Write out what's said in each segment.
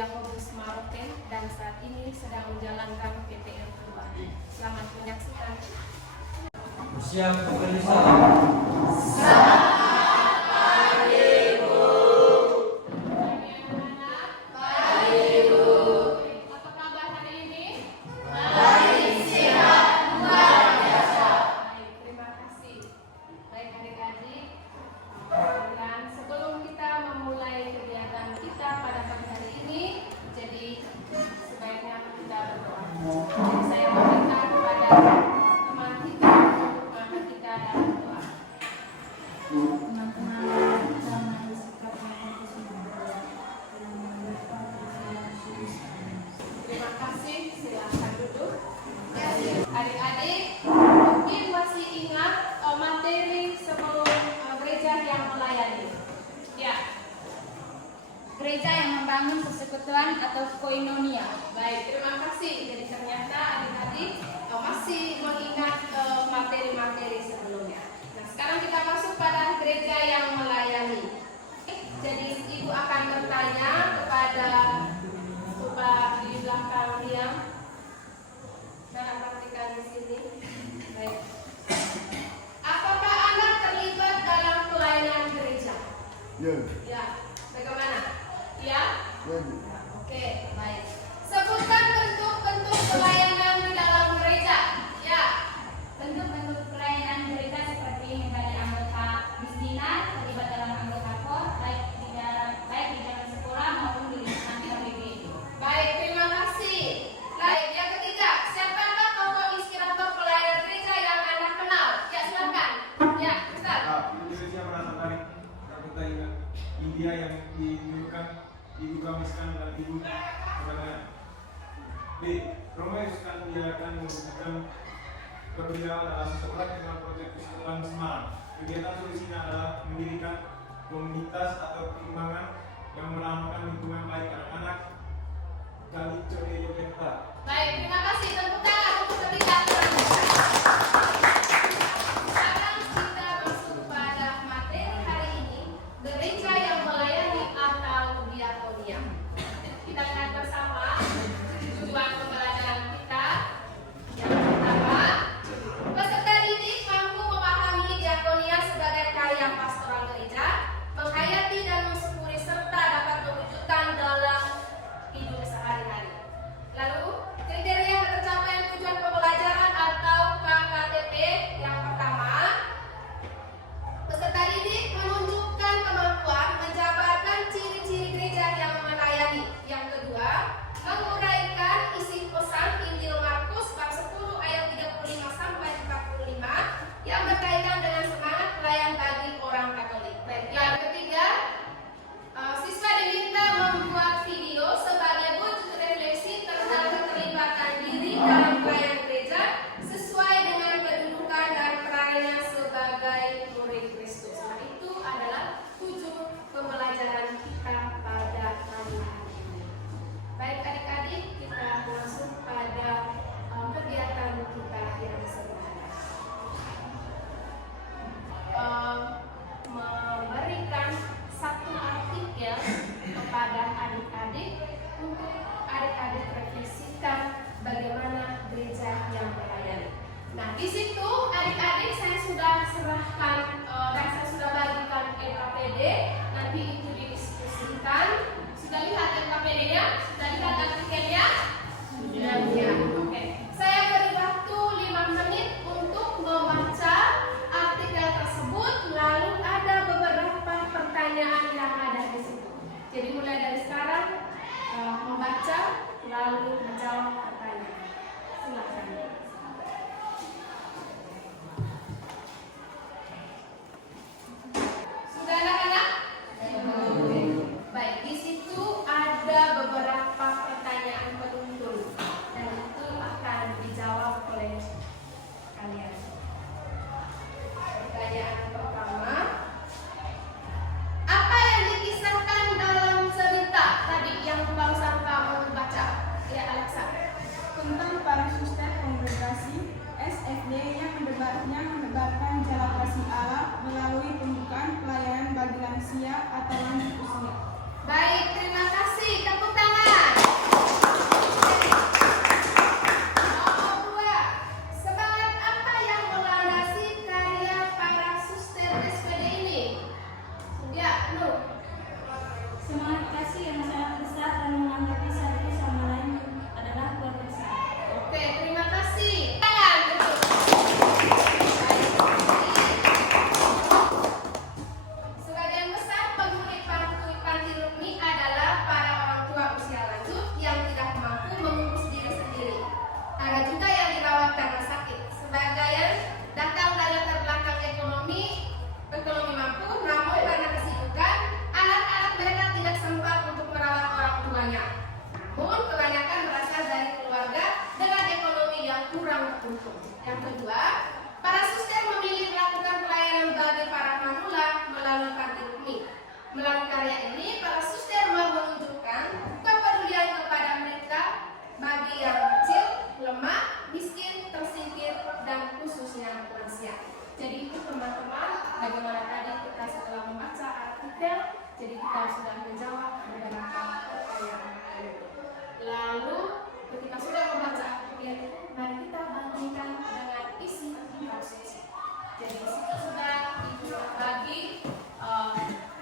Yakobus Maroke dan saat ini sedang menjalankan PTM kedua. Selamat menyaksikan. Siap pemeriksaan. Adik-adik, mungkin masih ingat materi sebelum gereja yang melayani. Ya, gereja yang membangun persekutuan atau koinonia. Baik, terima kasih. Jadi ternyata adik-adik masih mengingat materi-materi sebelumnya. Nah, sekarang kita masuk pada gereja yang melayani. Jadi ibu akan bertanya kepada coba di belakang dia. Nah, perhatikan di sini. Baik. Apakah Anda terlibat dalam pelayanan gereja? Ya. Ya. Bagaimana? Ya? Ya. Oke, baik. Sebutkan bentuk-bentuk pelayanan di dalam gereja. Ya. Bentuk-bentuk pelayanan gereja seperti menjadi anggota misinan, terlibat dalam anggota KOR, baik di dalam sekolah maupun di lingkungan KBB. Baik, terima kasih. Baik, yang ketiga, siapakah tokoh inspirator pelayanan gereja yang Anda kenal? Ya, silakan. Ya, Ustaz. Indonesia merasa tarik karena kita ingat India yang ditunjukkan ibu kami sekarang dan ibu kepada B. Roma Yesus akan menjalankan mewujudkan perbedaan dalam sekolah dengan proyek persekutuan Semarang. Kegiatan solusinya adalah mendirikan komunitas atau perkembangan yang meramaikan lingkungan baik anak-anak kali Code Yogyakarta. Baik, terima kasih. Tepuk tangan untuk ketiga. Sekarang kita masuk pada materi hari ini, gereja yang melayani atau diakonia. Kita lihat bersama tujuan pembelajaran kita. Yang pertama, peserta didik mampu memahami diakonia sebagai karya pastoral gereja, menghayati dan mensyukuri serta dapat mewujudkan dalam hidup sehari-hari. Lalu, kriteria tercapaian tujuan pembelajaran atau KKTP yang pertama, peserta didik menunjukkan kemampuan menjabarkan ciri-ciri gereja yang melayani. Yang kedua, menguraikan isi pesan Injil Markus bab 10 ayat 35 sampai 45 yang berkaitan dengan semangat pelayan bagi orang Katolik. Yang ketiga, siswa diminta membuat video sebagai wujud refleksi tentang keterlibatan diri dalam pelayanan gereja sesuai dengan kedudukan dan perannya sebagai murid Kristus. Nah, itu adalah tujuan pembelajaran kita pada hari ini. Baik adik-adik, kita langsung pada kegiatan kita yang sederhana. Memberikan satu artikel kepada adik-adik untuk adik-adik refleksikan bagaimana gereja yang melayani. Nah, di situ adik-adik saya sudah serahkan dan saya sudah bagikan LKPD. Nanti itu didiskusikan. Sudah lihat LKPD-nya? Sudah lihat artikelnya? Sudah lihat. Oke. Saya beri waktu 5 menit untuk membaca artikel tersebut. Lalu ada beberapa pertanyaan yang ada di situ. Jadi mulai dari sekarang membaca lalu menjawab pertanyaan. Silakan. Sudah anak-anak? Baik, di situ ada beberapa pertanyaan penuntun dan itu akan dijawab oleh kalian. Pertanyaan pertama, apa yang dikisahkan dalam cerita tadi yang Bang Santa mau baca? Ya, Alexa. Tentang para suster kongregasi SFD yang mendebarkan jalan kasih Allah melalui pembukaan pelayanan bagi lansia atau lanjut usia. Baik, terima kasih. Tepuk tangan. sudah menjawab beberapa pertanyaan. Lalu ketika sudah membaca ayat itu, mari kita bandingkan dengan isi kitab suci. Jadi kita sudah bagi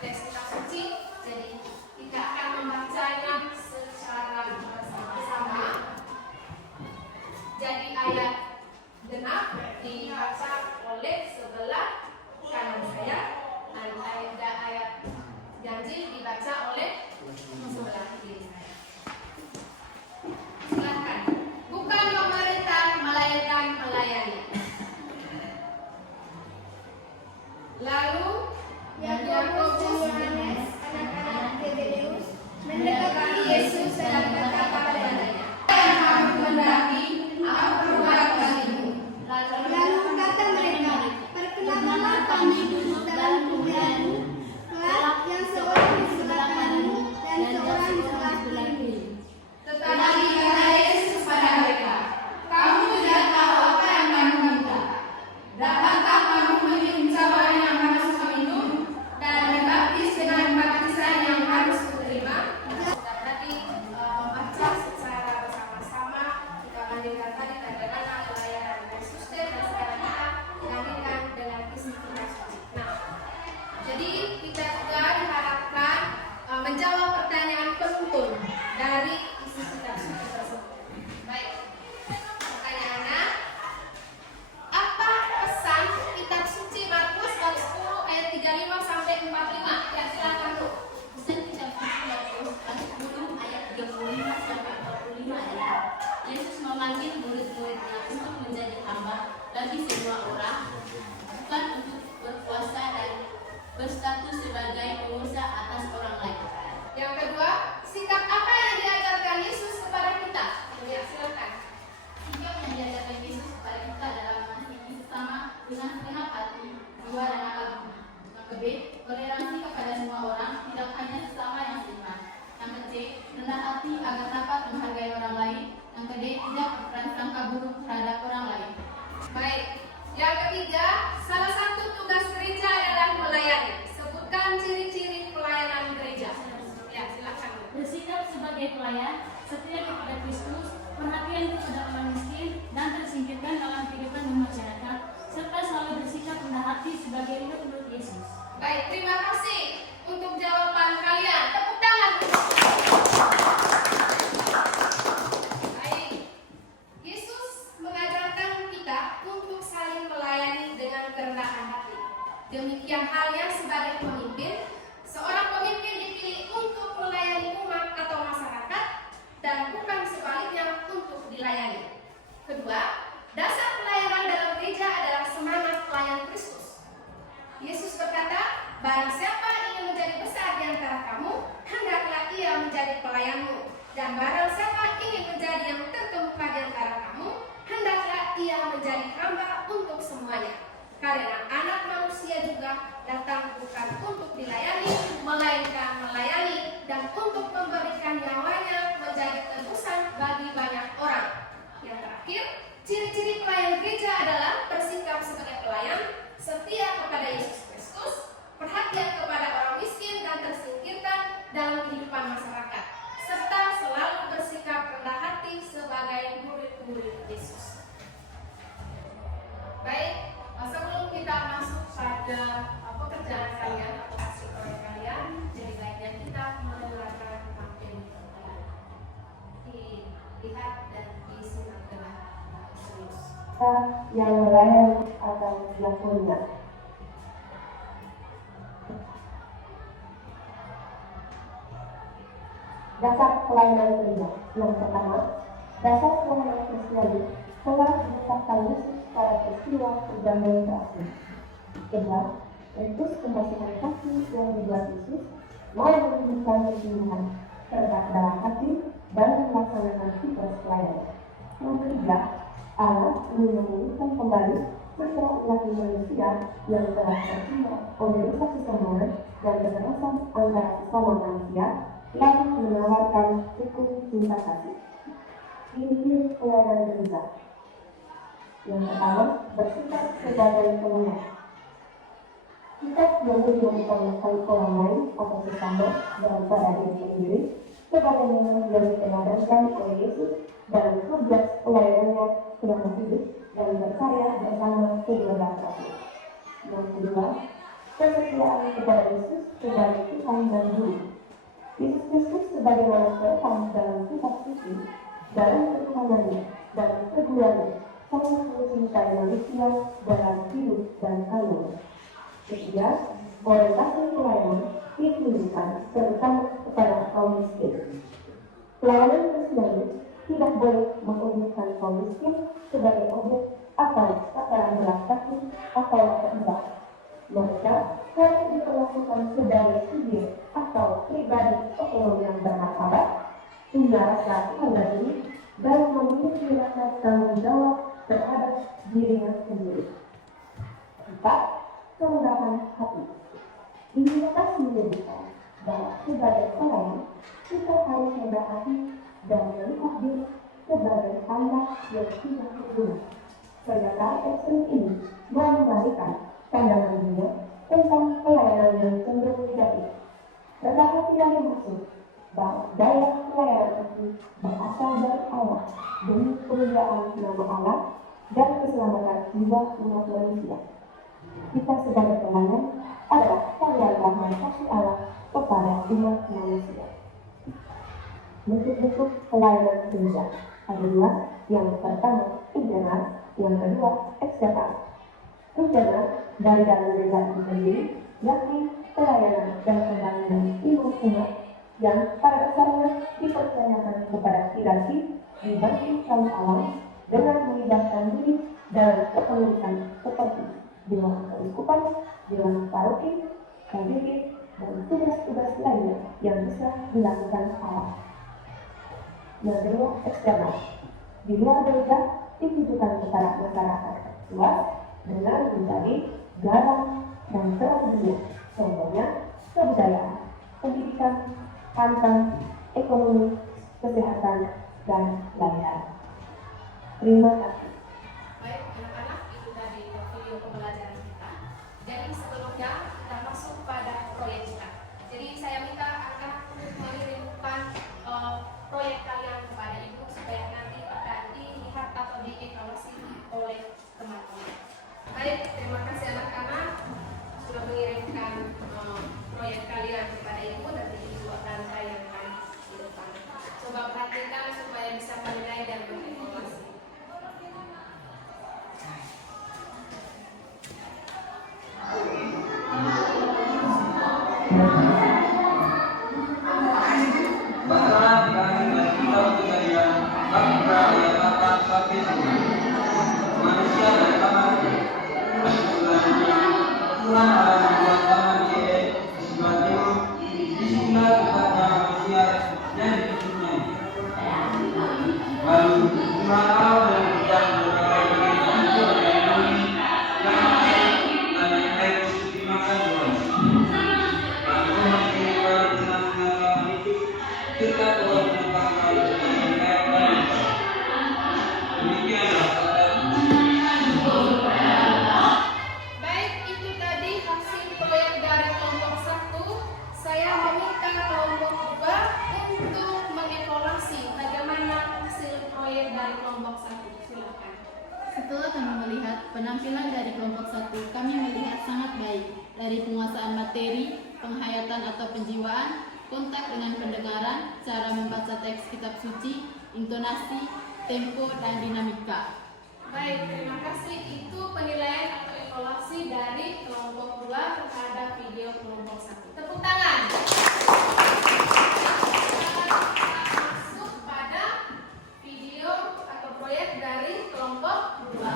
teks kitab suci. Jadi kita akan membacanya secara bersama-sama. Jadi ayat genap dibaca oleh sebelah kanan saya, dan ayat janji dibaca oleh sebelah kiri saya. Silakan. Bukan memerintah, melainkan melayani. Lalu Yakobus dan Yohanes, anak-anak Zebedeus, mendekati Yesus dan berkata kepadanya, "Yang kamu kehendaki, aku perbuat bagimu." Lalu kata mereka, "Perkenankanlah kami duduk dalam kumpulanmu, kelak yang seorang di sebelah kananmu dan seorang di sebelah kirimu." Tetapi kata Yesus pada mereka, "Kamu tidak tahu apa yang kamu minta. Dapatkah kamu meminum cawan yang harus kuminum dan dibaptis dengan baptisan yang harus kuterima?" Tadi membaca secara bersama-sama, kita bandingkan tadi bagaimana pelayanan Yesus dan sekarang kita bandingkan dengan isi kitab suci. Nah, jadi kita juga diharapkan menjawab pertanyaan penuntun dari isi kitab suci tersebut. Baik, pertanyaannya, apa pesan kitab suci Markus bab 10 ayat 35 sampai 45? Ya, silakan Bu. Pesan kitab suci Markus bab 10 ayat 35 sampai 45 adalah Yesus memanggil murid-muridnya untuk menjadi hamba bagi semua orang, bukan untuk berkuasa dan berstatus sebagai penguasa atas orang lain. Yang kedua, sikap apa yang diajarkan Yesus kepada kita? Ya, silakan. Sikap yang diajarkan Yesus kepada kita adalah mengasihi sesama dengan segenap hati, jiwa dan akal budi. Yang B, toleransi kepada semua orang, tidak hanya sesama yang seiman. Yang C, rendah hati agar dapat menghargai orang lain. Yang D, tidak berprasangka buruk terhadap orang lain. Baik. Yang ketiga, salah satu tugas gereja adalah melayani. Sebutkan ciri-ciri pelayanan gereja. Ya, silakan Bu. Bersikap sebagai pelayan, setia kepada Kristus, perhatian kepada orang miskin, dan tersingkirkan dalam kehidupan masyarakat, serta selalu bersikap rendah hati sebagai murid Yesus. Baik, terima kasih untuk jawaban kalian. Tepuk tangan. Baik. Yesus mengajarkan kita untuk saling melayani dengan kerendahan hati. Demikian halnya sebagai pemimpin, seorang pemimpin dipilih untuk melayani umat atau masyarakat dan bukan sebaliknya untuk dilayani. Kedua, dasar pelayanan dalam gereja adalah semangat pelayan Kristus. Yesus berkata, "Barang siapa ingin menjadi besar di antara kamu, hendaklah ia menjadi pelayanmu. Dan barang siapa ingin menjadi yang terkemuka di antara kamu, hendaklah ia menjadi hamba untuk semuanya. Karena anak manusia juga datang bukan untuk dilayani, melainkan melayani dan untuk memberikan nyawanya menjadi tebusan bagi banyak orang." Yang terakhir, ciri-ciri pelayan gereja adalah bersikap sebagai pelayan, setia kepada Yesus Kristus, perhatian kepada orang miskin dan tersingkirkan dalam kehidupan masyarakat, serta selalu bersikap rendah hati sebagai murid-murid Yesus. Baik, sebelum kita masuk pada pekerjaan kalian atau hasil proyek kalian, jadi baiknya kita mendengarkan materi kalian. Dilihat dan disimak dengan serius. Yang lain akan dilakukannya. Dasar pelayanan gereja. Yang pertama, dasar pelayanan Kristiani telah ditetapkan Yesus pada peristiwa perjamuan terakhir. Kedua, Kristus kemasihan kaki yang dibuat Yesus mau menunjukkan kesembuhan terhadap dalam hati dan melaksanakan tugas pelayanan. Yang ketiga, Allah ingin memulihkan kembali umat manusia yang telah tercemar oleh dosa kesombongan dan kekerasan antara sesama manusia, lalu menawarkan hukum cinta kasih. Ini pelayanan gereja. Yang pertama, bersikap sebagai pengingat. Kita yang dilakukan oleh orang lain atau sesama dan pada diri sendiri, sebagaimana yang ditengadakan oleh Yesus dalam tugas pelayanannya selama hidup dan berkarya bersama kedua rasul. Yang kedua, kesetiaan kepada Yesus sebagai Tuhan dan Guru. Yesus Kristus sebagaimana terang dalam kitab suci, dalam ketuhanannya dan keguruannya, sangat mencintai manusia dalam hidup dan karir. Ketiga, orientasi pelayanan ditujukan terutama kepada kaum miskin. Pelayanan Kristiani tidak boleh mengobjekkan kaum miskin sebagai objek atau sasaran belas kasih atau hibah. Mereka harus diperlakukan sebagai subjek atau pribadi ekonomi yang bermartabat, punya rasa harga diri, dan memiliki rasa tanggung jawab terhadap dirinya sendiri. Empat, kerendahan hati. Ini atas menyebutkan bahwa sebagai pelayan kita harus rendah hati dan melihat diri sebagai tanda yang tidak berguna. Pernyataan ekstrim ini mengembalikan pandangan dunia tentang pelayanan yang cenderung negatif. Rendah hati yang dimaksud bahwa daya pelayanan itu berasal dari Allah demi kemuliaan nama Allah dan keselamatan jiwa umat manusia. Kita sebagai pelayan adalah tanda kasih Allah kepada umat manusia. Bentuk-bentuk pelayanan gereja ada dua. Yang pertama internal, yang kedua eksternal. Internal dari dalam gereja itu sendiri, yakni pelayanan dan pembangunan iman umat yang pada dasarnya dipercayakan kepada hierarki dibantu kaum alam dengan melibatkan diri dalam kepengurusan seperti dewan keuskupan, dewan paroki, KBG, dan tugas-tugas lainnya yang bisa dilakukan Allah. Yang kedua, eksternal. Di luar gereja ditujukan kepada masyarakat luas dengan menjadi garam dan terang dunia. Contohnya, kebudayaan, pendidikan, pantan, ekonomi, kesehatan, dan lain-lain. Terima kasih. Baik anak-anak, itu tadi video pembelajaran kita. Jadi sebelumnya kita masuk pada proyek kita. Jadi saya minta anak untuk mengirimkan proyek kalian kepada ibu supaya nanti akan dilihat atau dievaluasi oleh teman-teman. Baik, terima kasih anak-anak sudah mengirimkan proyek kalian kepada ibu. Nanti ibu akan tayangkan di depan. Coba perhatikan supaya bisa menilai dan mengevaluasi. Baik, itu tadi hasil proyek dari kelompok 1. Saya meminta kelompok 2 untuk mengevaluasi bagaimana hasil proyek dari kelompok 1. Silakan. Setelah kami melihat penampilan dari kelompok 1, kami melihat sangat baik dari penguasaan materi, penghayatan atau penjiwaan, kontak dengan pendengaran, cara membaca teks kitab suci, intonasi, tempo, dan dinamika. Baik, terima kasih. Itu penilaian atau evaluasi dari kelompok 2 terhadap video kelompok 1. Tepuk tangan. Kita masuk pada video atau proyek dari kelompok 2.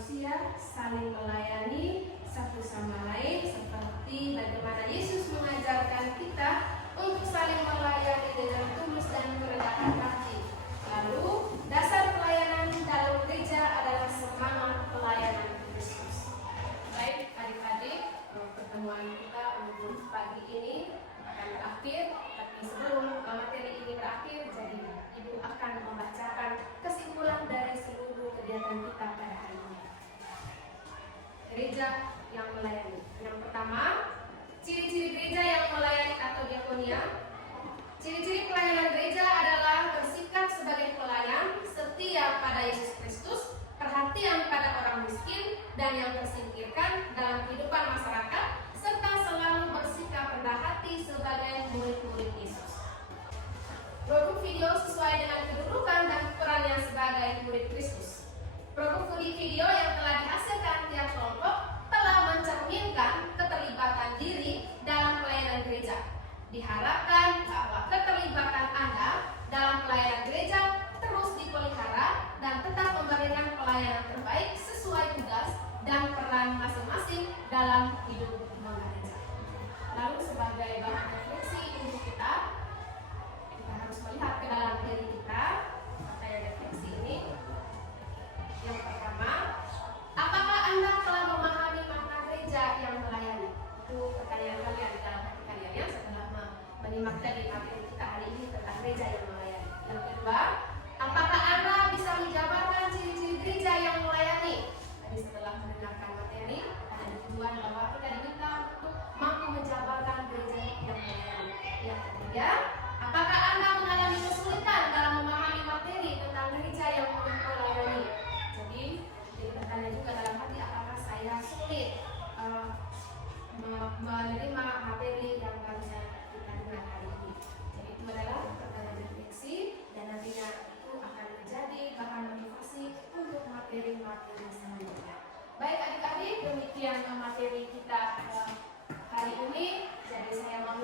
manusia saling melayani satu sama lain seperti bagaimana Yesus mengajarkan kita untuk saling melayani dengan tulus dan merendahkan hati. Lalu, dasar pelayanan dalam gereja adalah semangat pelayanan Kristus. Baik adik-adik, pertemuan kita untuk pagi ini akan berakhir, tapi sebelum materi ini berakhir, jadi Ibu akan membacakan kesimpulan dari seluruh kegiatan kita pada hari ini. Gereja yang melayani. Yang pertama, ciri-ciri gereja yang melayani atau diakonia. Ciri-ciri pelayanan gereja adalah bersikap sebagai pelayan, setia pada Yesus Kristus, perhatian pada orang miskin dan yang tersingkirkan dalam kehidupan masyarakat, serta selalu bersikap rendah hati sebagai murid-murid Yesus. Produk video sesuai dengan kedudukan dan perannya sebagai murid Kristus. Produk video yang telah dihasilkan tiap kelompok telah mencerminkan keterlibatan diri dalam pelayanan gereja. Diharapkan bahwa keterlibatan Anda dalam pelayanan gereja terus dipelihara dan tetap memberikan pelayanan terbaik sesuai tugas dan peran masing-masing dalam hidup gereja. Lalu sebagai bahan refleksi untuk kita harus melihat ke dalam diri kita. Saya refleksi ini. Yang pertama, apakah Anda telah memahami makna gereja yang melayani? Itu pertanyaan kalian di dalam hati kalian ya, setelah menyimak tadi materi kita hari ini tentang gereja yang melayani. Yang kedua, apakah Anda bisa menjabarkan ciri-ciri gereja yang melayani? Tadi setelah mendengarkan materi, ada tujuan bahwa kita diminta untuk mampu menjabarkan gereja yang melayani. Yang ketiga, apakah Anda mengalami kesulitan dalam memahami materi tentang gereja yang melayani? Jadi bertanya juga dalam hati, apakah saya sulit menerima materi yang harusnya kita dengar hari ini. Jadi itu adalah pertanyaan refleksi dan nantinya itu akan menjadi bahan motivasi untuk materi-materi selanjutnya. Baik adik-adik, demikian materi kita hari ini. Jadi saya mau